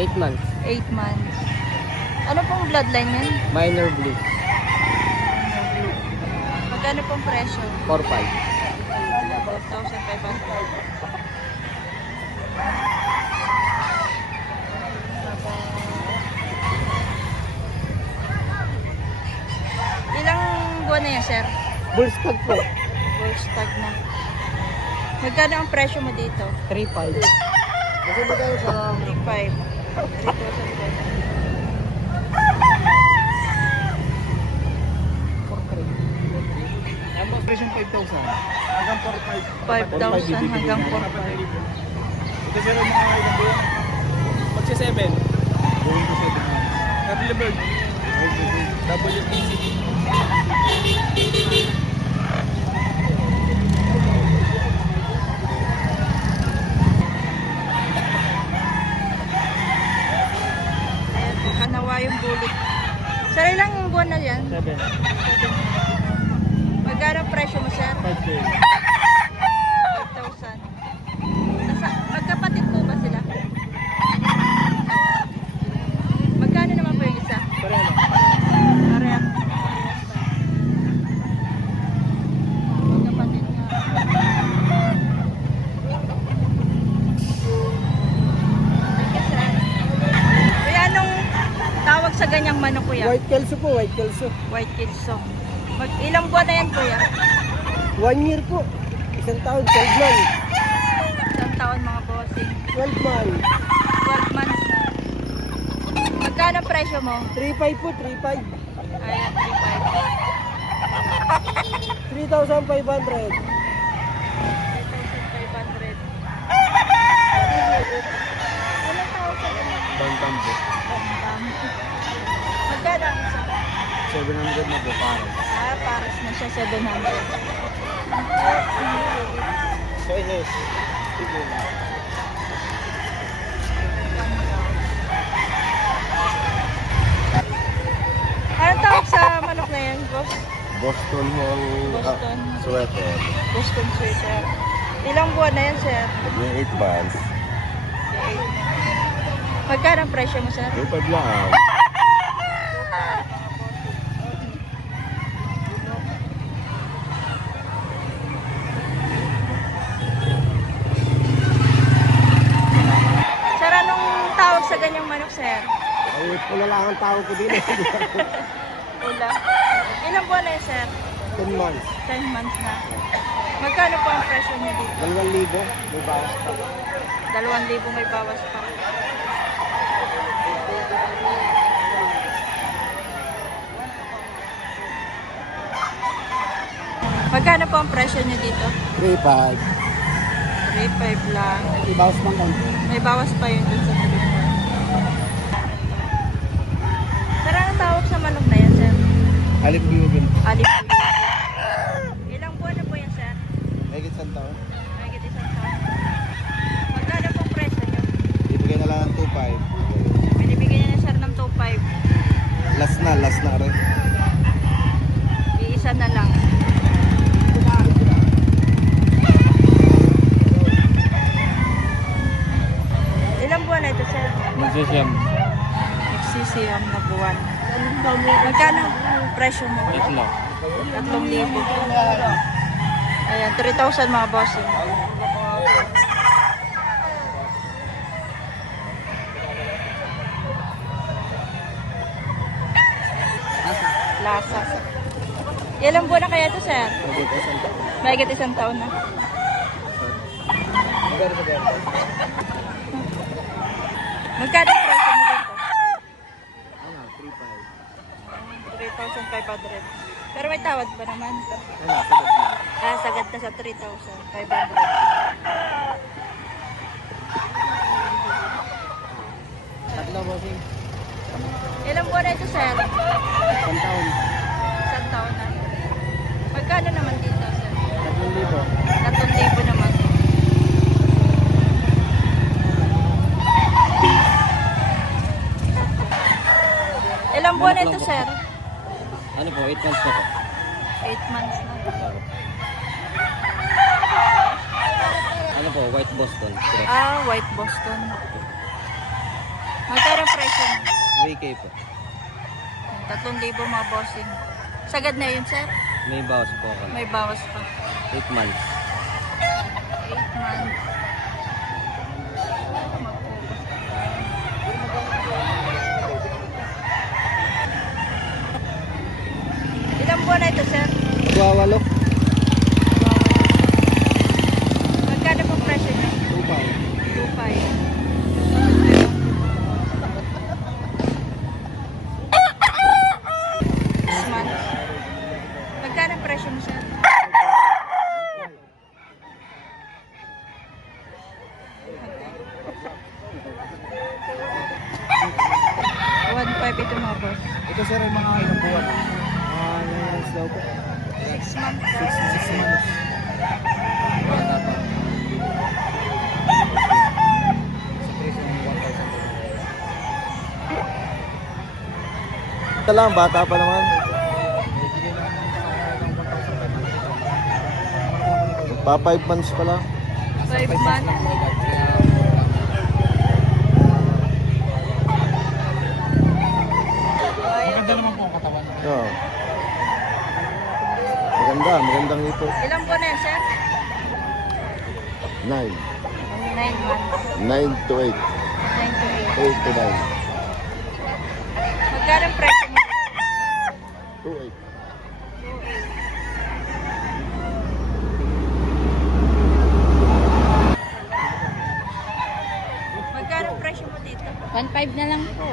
8 months. 8 months. Ano pong bloodline yan? Minor blue. Magkano pong presyo? 4-5. 4,500. Ilang buwan na yan, sir? Bull stag po. Full stag na. Magkano ang presyo mo dito? 3-5. Kasi magkano sa 3,500. 3,500. 4-3. Ang presyo 5,000 hanggang 4,500. 5,000 hanggang 4,500. Ito sir ang mga ilang buwan. Magsi 7. Going to 7 months. Early bird. WPC. Ayan, kanawa yung bulik. Sir, ilang buwan na yan? 7. 7. Magkano ang presyo mo, sir? 5K. 5,000. Magkapatid po ba sila? Magkano naman po yung isa? Pareho lang. Pareha. Magkapatid nga. Thank you, sir. Kuya, anong tawag sa ganyang manok, kuya? White Kelso po, White Kelso. White Kelso. Ilang buwan na yan, kuya? 1 year po. Isang taon, 12 months. Isang taon, mga bossing. 12 months. 12 months na. Magkano ang presyo mo? 3,500 po, 3,500. Ayan, 3,500. 3,500. 3,500. Anong tawag sa ganyan? Bantang po. Magkano ang isa? 700 na po para. Pares na siya, 700. So, yes. Anong tawag sa manok na yan, boss? Boston Hall Boston. sweater. Boston sweater. Ilang buwan na yan, sir? Yung 8 months. Magkano ang presyo mo, sir? 2,500 lang. Sir, anong tawag sa ganyang manok, sir? Ay, pula lang ang tao ko din. Ula. Ilang buwan na yan, sir? 10 months. 10 months na. Magkano po ang presyo niya dito? 2,000. May bawas pa. 2,000 may bawas pa. Magkano po ang presyo niya dito? 3,500. 3,500 lang. May bawas pang konti. May bawas pa yun dun sa 3,500. Sir, anong tawag sa manok na yan, sir? Alip Biyugin. Alip. Ilang buwan na po yan, sir? May isang taon. Mahigit isang taon. Magkano po ang presyo niyo? Ibigay na lang ng 2,500. Binibigyan niya na, sir, ng 2,500. Last na rin. Iisa na lang. Ilang buwan na ito, sir? Magsisiyam. Nagsisiyam na buwan. Magkano ang presyo mo? 3,000. 3,000. Ayan, 3,000 mga bossing. Lasa. Ilang buwan na kaya ito, sir? Mahigit isang taon na. Magkano ang presyo mo dito? 3,500. Pero may tawad ba naman? Sagad na sa 3,500. Tatlo, bossing. Ilang buwan na ito, sir? Isang taon. Isang taon na. Magkano naman dito, sir? 3,000. 3,000 naman. Ilang buwan na ito, sir? Ano po, 8 months na po. 8 months na. Ano po, White Boston. White Boston. Magkano presyo mo? 3K po. 3,000 mga bossing. Sagad na yun, sir? May bawas po ako. May bawas pa. 8 months. 8 months. Ilang buwan na ito, sir? Magwawalo. Magkano pong presyo niya? 2,500. 6 months. Magkano ang presyo mo, sir? 1,500 ito mga boss. Ito sir ay mga ilang buwan. Mga months daw po. 6 months. 6 months. Bata pa. Sa presyo ng 1,000. Ito lang, bata pa naman. Bibigyan lang ng 1,500. Pa 5 months pa lang. 5 months. Maganda naman po ang katawan. Oo. Magandang ito. Ilang buwan na yan, sir? 9. 9 months. 9 to 8. 9 to 8 to 9. 8. Magkano ang presyo mo? 2 8. Magkano ang presyo mo dito? 1.5 na lang po.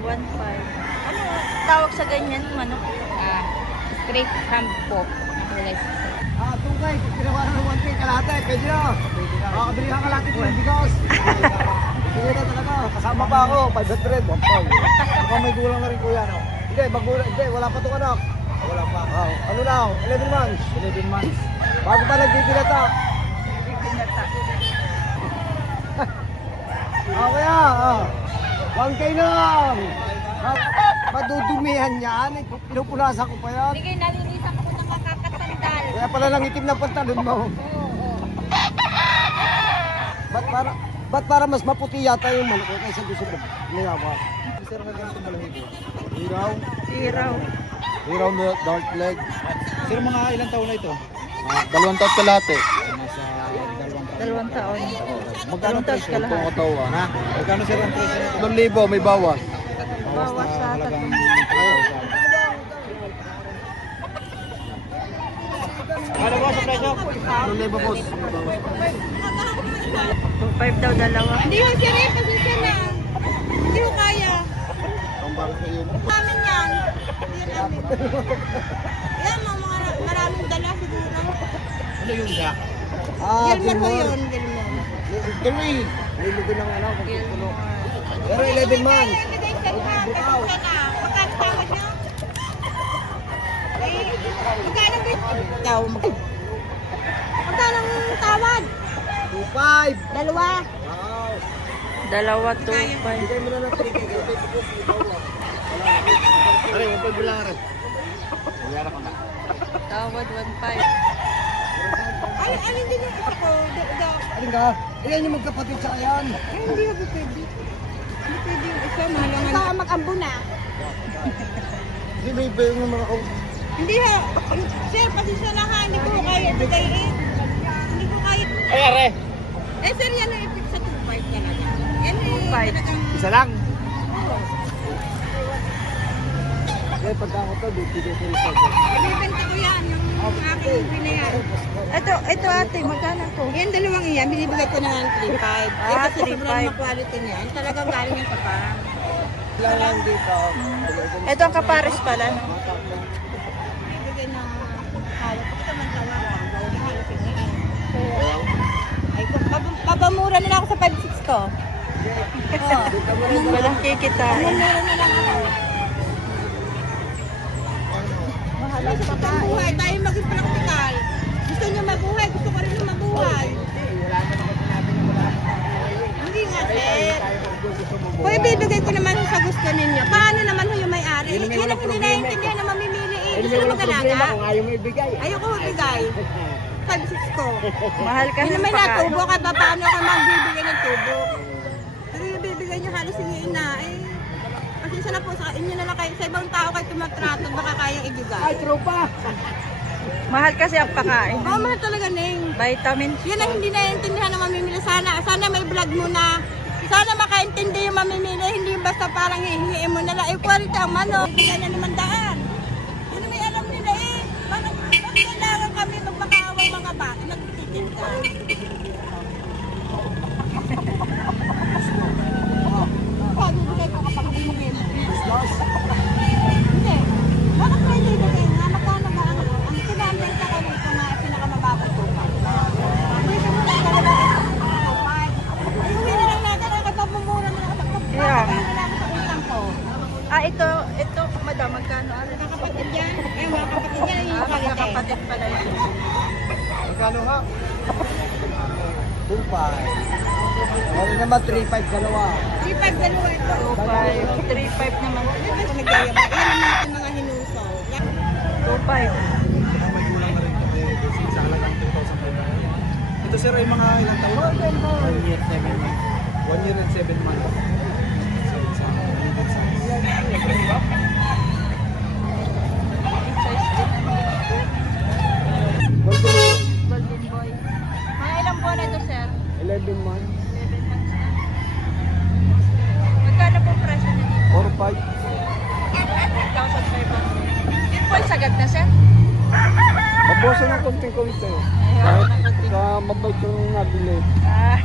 1,500. Ano tawag sa ganyan, manok? Ah, straight ham po. Kulay. Tungkay, ginawa na ng 1K kalahati, pwede na. Makakabili ka kalahati ko ng bigas. Pwede na talaga, kasama pa ako, 500, 1,500. Mukhang may gulang na rin kuya, no? Hindi, hindi, wala pa itong anak. Wala pa. Ano na, 11 months. 11 months. Bago pa nagbibilata. Kaya, 1K na lang. Madudumihan yan, pinupunasan ko pa yan. Sige, nalinisan ko ng makakasandal. Kaya pala lang itim na pantalon mo. Ba't para mas maputi yata yung manok ko kaysa gusto mo nilawa? Sir, ang ganito malahibo. Hiraw. Hiraw na dark leg. Sir, mga ilang taon na ito? 2 taon kalate. Nasa 2 taon. 2 taon. Magkano ang presyo? Dalawang taon ka Itong katawan. Ha? Magkano sir ang presyo nito? 2,000 may bawas. Bawas sa halagang 3,000. 3,000. Ano ba sa presyo? 2,000 boss. 2,500 daw dalawa. Hindi ho, sir, pasensya na. Hindi ho kaya. Ang bangka yun. Amin yan. Hindi namin. Yan, mga maraming dala siguro. Ano yung isa? Gilmore ho yun, Gilmore. Tuloy. Lilugo ng ano, pagkukulo. Pero 11 months. Bigay sir ha, pasensya na. Magkano tawad niyo? Magkano Magkano ang tawad? 2,500. Dalawa. Wow. Dalawa 2,500. Bigay mo na ng 3K. Aray, 1,500 lang rin. Tawad 1,500. Alin din yung isa ko? Alin ka? Ayan yung magkapatid sa ayan. Hindi ako pwede. Hindi pwede yung isa, mahalangan. Baka mag-ambo na. Hindi, may bayo naman ako. Hindi ha. Sir, pasensya na ha. Hindi ko kaya bigayin. Hindi ko kaya. Ay, are! Eh, sir, yan ang ipit sa 2.5 talaga. Yan eh, 2.5. talagang... Isa lang? Eh, pagka ako to, bibigay ko rin sa Ibibenta ko yan, yung aking binayan. Ito ate, magkano to? Yan, dalawang iyan, binibigay ko na ng 3.5. Eh, Ah, kasi 3.5. sobrang ma-quality niyan. Talagang galing yan sa parang. lang dito. Ito ang kapares pala, no? Bibigay na hawak ko sa magtawaran. Gawin halos yun. Ay, papamura na lang ako sa 5.6 ko. Walang kikitain. Mamura na lang ako. Mahal sa pagkabuhay, tayo maging practical. Gusto niyo mabuhay, gusto ko rin yung mabuhay. Hindi nga, sir. Kung ibibigay ko naman sa gusto ninyo, paano naman ho yung may-ari? Yan ang hindi naiintindihan na mamimili eh. Gusto na mag-alaga. Kung ayaw mo ibigay. Ayoko magbigay. 5.6 ko. Mahal ka Hindi ng naman pagkain. natubo ka pa, paano ka magbibigay ng tubo? bibigay nyo halos hingiin na. Eh, pasensya na po sa inyo na lang kayo. Sa ibang tao kayo tumatrato, baka kayang ibigay. Ay, tropa! Mahal kasi ang pakain. Oo, mahal talaga, Neng. Vitamins. Yan ang hindi naiintindihan ng mamimili. Sana may vlog mo na. Sana makaintindi yung mamimili. Hindi yung basta parang hihingiin mo na lang. Eh, quality ang manok. Bigyan na naman daan. Yun may alam nila eh. Bakit kailangan kami magpakaawang mga bata? Nagtitinda. Bibigay ko kapag bumigay mo. Hindi. Bakit pwede ibigay nga? Magkano ba ang kinamit ka kayo sa mga pinakamababang tupa? Pwede mo na talaga iuwi na lang natin. Ay, kapapumura na lang. Yeah. Kapapumura na lang sa utang ko. Ito, madam, magkano? Mga kapatid yan. Ay, mga kapatid yan. Yung Mga quality. kapatid pala yun. Magkano ha? 2.5. Ano naman, 3.5 dalawa. 3.5 dalawa ito. 2.5. 3.5 naman. Ano ba ito nagyayabang? Ilan naman ito mga hinuso. 2.5. May kulang na rin kami sa halagang 2,500. Ito sir ay mga ilang taon? 1 year, 7 months. 1 year and 7 months. Size din naman. Golden boy. Mga ilang buwan na ito, sir? 11 months. 11 months na. Magkano po presyo na dito? 4.5. 1,500. Yun po ay sagad na, sir? Mabosa ng konting-konti. Ayaw na konti. Sa mabait yung nabili. Ah.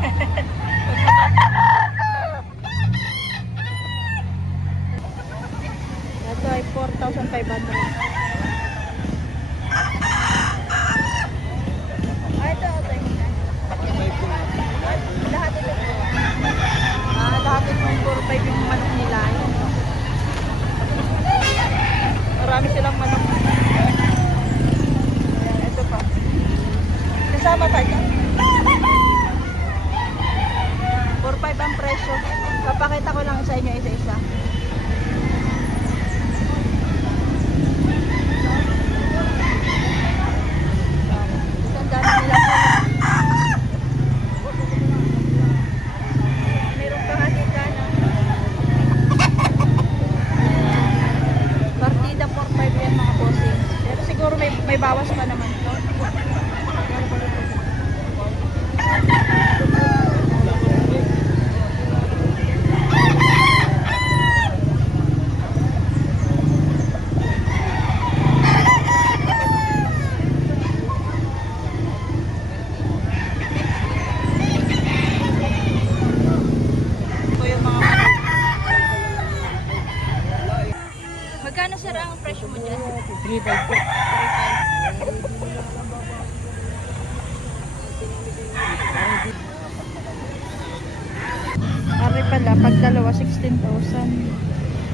Ito ay 4,500. Ito. Lahat ito. Lahat ito yung 4,500 yung manok nila. Marami silang manok. Ayan, ito pa. Kasama pa ito. 4,500 ang presyo. Papakita ko lang sa inyo isa-isa. Isang dami nila. Meron pa nga dito na. Partida 4,500 yan mga bossing. Pero siguro may bawas pa naman to. Ito yung mga manok. Magkano sir ang presyo mo dyan? 3.5 po. 3,500. Ari pala, pag dalawa, 16,000.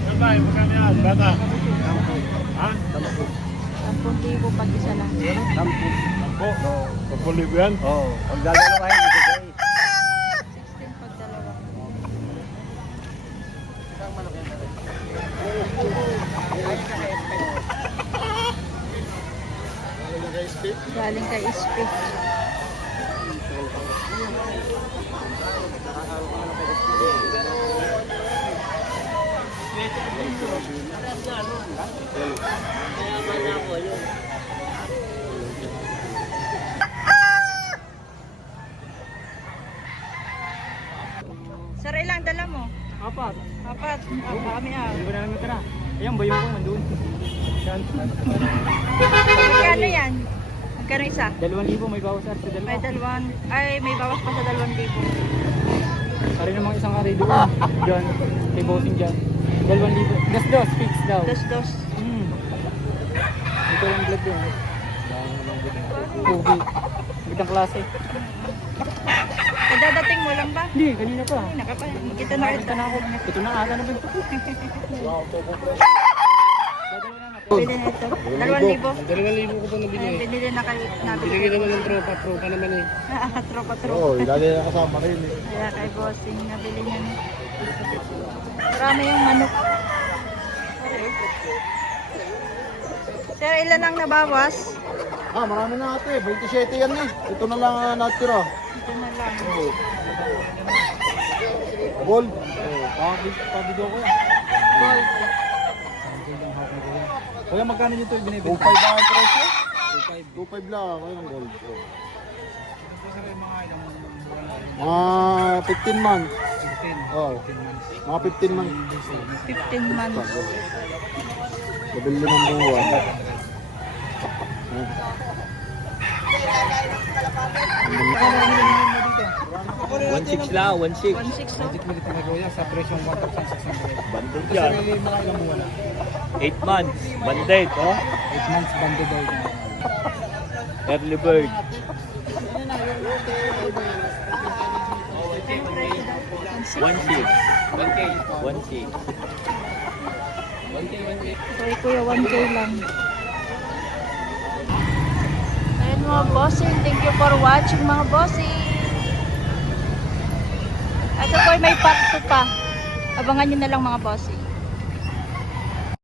Sabay, magkano yan? Bata. Ha? 10,000 pag isa lang. 10. Po. Pagpuliw yan? Oo. Pag dadalawahin, ibigay. 16 pag dalawa. Galing kay SP. Sir, ilang dala mo? Apat. Apat. Kami Hindi ko na lang natira. Ayan, bayong ko nandun. Magkano yan? Magkano isa? 2,000 may bawas sa May dalawang, may bawas pa sa 2,000. Pari namang isang ari doon. Diyan. Kay bossing dyan. 2,000. Dos, fix daw. Dos. Ito yung vlog yun. Pogi. Magandang klase. Dadating mo lang ba? Hindi, kanina pa. Ay, nakapa. Kita na ito. na ako. Ito na ata na ba ito? Bili na ito. 2,000. 2,000 ko pa nabili. Ay, binili na kayo. Binigay naman ng tropa. Tropa naman eh. Tropa. Oo, ilagay na kasama rin eh. Kaya kay bossing nabili niya. Marami yung manok. Sir, ilan ang nabawas? Marami na ate. 27 yan eh. Ito na lang natira. Ito na lang. Gold. Pabido ko yan. Gold. Kuya, magkano nyo ito 2.5 ibinibenta? lang ang presyo. 2.5. 2.5 lang. Ayun ang gold. Ito sir yung mga ilang buwan na rin. Mga 15 months. 15. Oh. Mga 15 months. 15 months. Labing limang buwan. Six lang, 1.6. 1.6 oh. Ulit na kuya sa presyong 1,600. Banded Ito yan. sir yung mga ilang buwan na. 8 months. Banded, oh. 8 months banded daw ito. Early bird. 1.6. 1K. Sorry kuya, 1K lang. Ayun mga bossing, thank you for watching mga bossing. Ito po may part 2 pa. Abangan nyo na lang mga bossing.